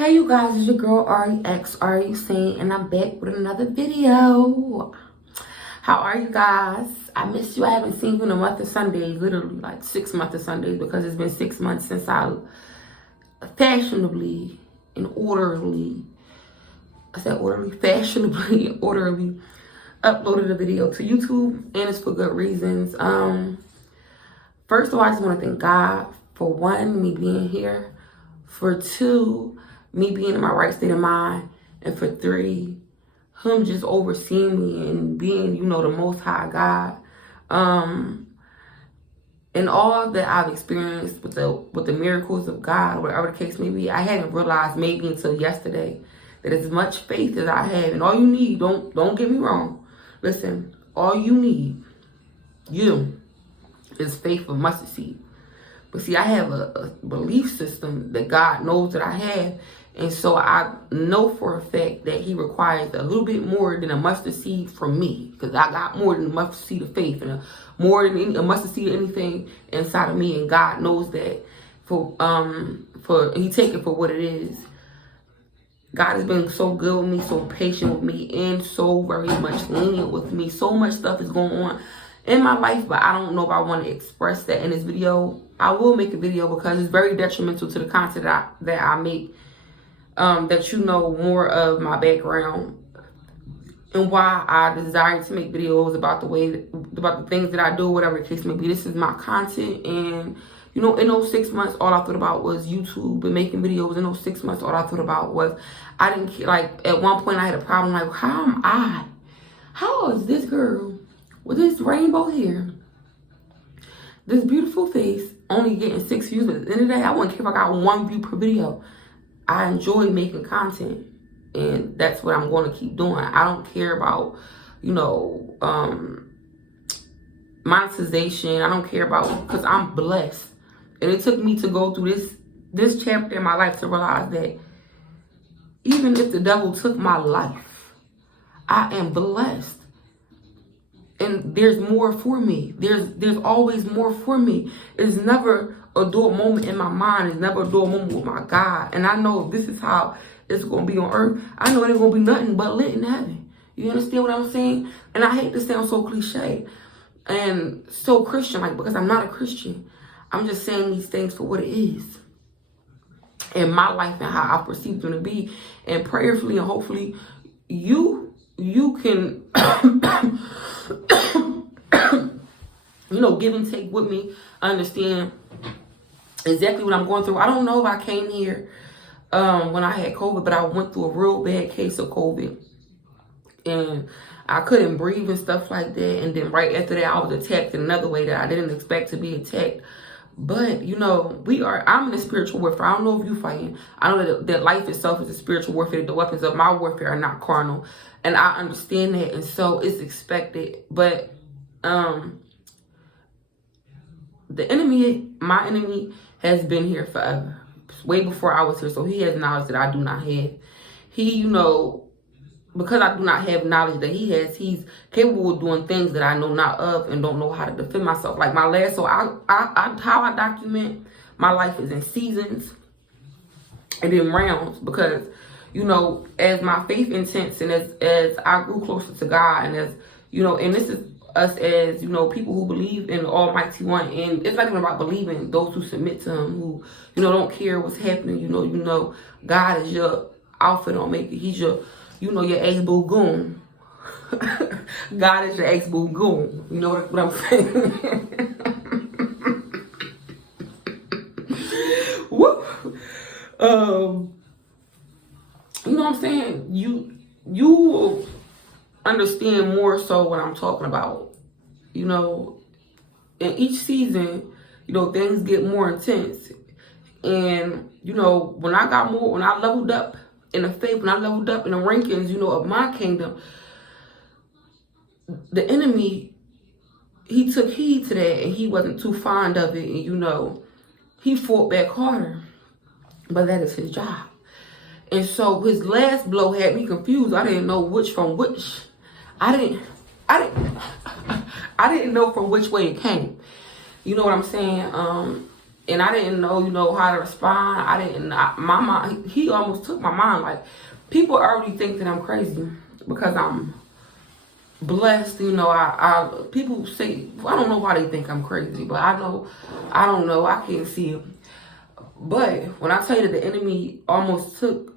Hey you guys, it's your girl REX, Saying, and I'm back with another video. How are you guys? I missed you. I haven't seen you in a month of Sundays, literally like 6 months of Sundays, because it's been 6 months since I fashionably and orderly, fashionably and orderly uploaded a video to YouTube, and it's for good reasons. First of all, I just want to thank God for one, me being here, for two, me being in my right state of mind, and for three, him just overseeing me and being, the most high God. And all that I've experienced with the miracles of God, whatever the case may be, I hadn't realized maybe until yesterday that as much faith as I have, and all you need, don't get me wrong, listen, all you need, is faith of mustard seed. But see, I have a belief system that God knows that I have. And so I know for a fact that he requires a little bit more than a mustard seed from me. Because I got more than a mustard seed of faith and more than a mustard seed of anything inside of me. And God knows that he take it for what it is. God has been so good with me, so patient with me, and so very much lenient with me. So much stuff is going on in my life, but I don't know if I want to express that in this video. I will make a video because it's very detrimental to the content that I make. That you know more of my background and why I desire to make videos about the things that I do, whatever the case may be. This is my content, and in those 6 months, all I thought about was YouTube and making videos. In those 6 months, all I thought about was I didn't care. Like at one point, I had a problem. Like, how is this girl with this rainbow hair, this beautiful face, only getting 6 views? But at the end of the day, I wouldn't care if I got 1 view per video. I enjoy making content, and that's what I'm going to keep doing. I don't care about, monetization. I don't care about, because I'm blessed. And it took me to go through this chapter in my life to realize that even if the devil took my life, I am blessed. And there's more for me. There's always more for me. It's never a dull moment in my mind. It's never a dull moment with my God. And I know this is how it's going to be on earth. I know it ain't going to be nothing but lit in heaven. You understand what I'm saying? And I hate to sound so cliche and so Christian, because I'm not a Christian. I'm just saying these things for what it is in my life and how I perceive them to be. And prayerfully and hopefully you can give and take with me. Understand exactly what I'm going through. I don't know if I came here when I had COVID, but I went through a real bad case of COVID, and I couldn't breathe and stuff like that. And then right after that, I was attacked in another way that I didn't expect to be attacked. But I'm in a spiritual warfare. I don't know if you fighting. I know that life itself is a spiritual warfare. The weapons of my warfare are not carnal, and I understand that, and so it's expected. But my enemy has been here forever, way before I was here. So he has knowledge that I do not have. He, because I do not have knowledge that he has, he's capable of doing things that I know not of and don't know how to defend myself. Like how I document my life is in seasons and in rounds, because, as my faith intense and as I grew closer to God, and as, and this is us as, people who believe in the Almighty One. And it's not even about believing, those who submit to him, who, don't care what's happening. God is your Alpha and Omega. He's your, your ex-boo goon. God is your ex-boo goon. You know what I'm saying? Woo! You know what I'm saying? You will understand more so what I'm talking about. In each season, things get more intense. And, when I leveled up in the faith, when I leveled up in the rankings, of my kingdom, the enemy, he took heed to that, and he wasn't too fond of it. And, he fought back harder. But that is his job. And so his last blow had me confused. I didn't know which from which. I didn't know from which way it came. You know what I'm saying? And I didn't know, how to respond. My mind, he almost took my mind. Like, people already think that I'm crazy because I'm blessed. People say, I don't know why they think I'm crazy, but I don't know. I can't see it. But when I tell you that the enemy almost took,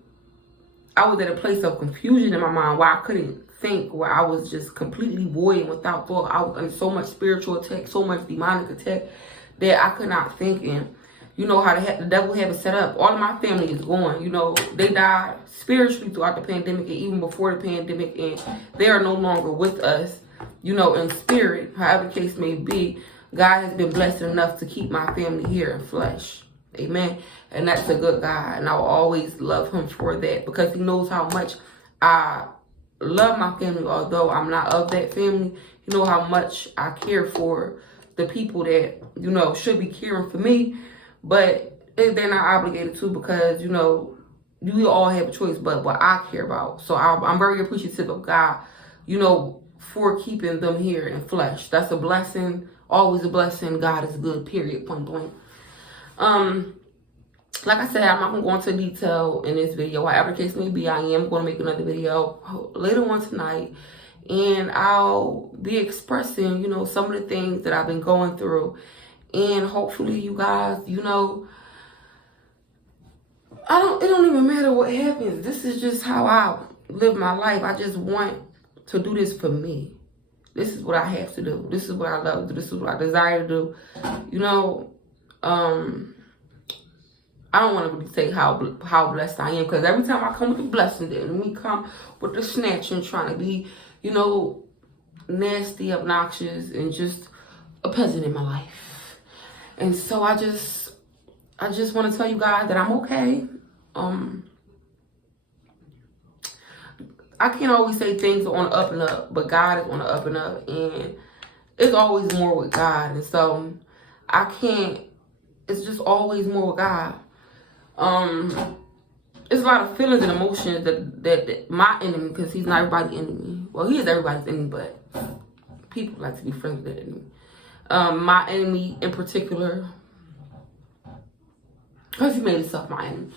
I was at a place of confusion in my mind where I couldn't think, where I was just completely void and without thought. I was under so much spiritual attack, so much demonic attack that I could not think. And you know how the devil had it set up. All of my family is gone. They died spiritually throughout the pandemic and even before the pandemic, and they are no longer with us, in spirit. However the case may be, God has been blessed enough to keep my family here in flesh. Amen. And that's a good God. And I will always love him for that, because he knows how much I love my family. Although I'm not of that family, you know how much I care for the people that, should be caring for me. But they're not obligated to, because, you all have a choice but what I care about. So I'm very appreciative of God, for keeping them here in flesh. That's a blessing. Always a blessing. God is good, period, point blank. Like I said, I'm not going to go into detail in this video. However the case may be, I am going to make another video later on tonight. And I'll be expressing, some of the things that I've been going through. And hopefully you guys, it don't even matter what happens. This is just how I live my life. I just want to do this for me. This is what I have to do. This is what I love to do. This is what I desire to do. I don't want to really say how blessed I am, because every time I come with the blessing, the enemy come with the snatching, trying to be, nasty, obnoxious, and just a peasant in my life. And so I just want to tell you guys that I'm okay. I can't always say things are on the up and up, but God is on the up and up, and it's always more with God. And so it's just always more with God. It's a lot of feelings and emotions that my enemy, because he's not everybody's enemy. Well, he is everybody's enemy, but people like to be friends with that enemy. My enemy in particular, because he made himself my enemy.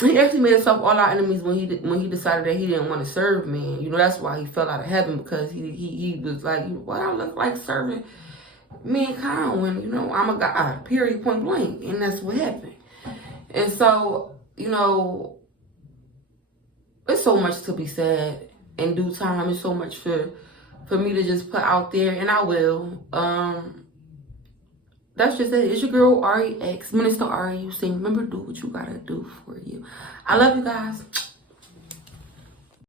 He actually made himself all our enemies when he decided that he didn't want to serve me. That's why he fell out of heaven, because he was like, what I look like serving mankind when, I'm a God, period, point blank. And that's what happened. And so, it's so much to be said in due time. It's so much for me to just put out there, and I will. That's just it. It's your girl, Ari X, Minister Ari. You say, remember, do what you gotta do for you. I love you guys.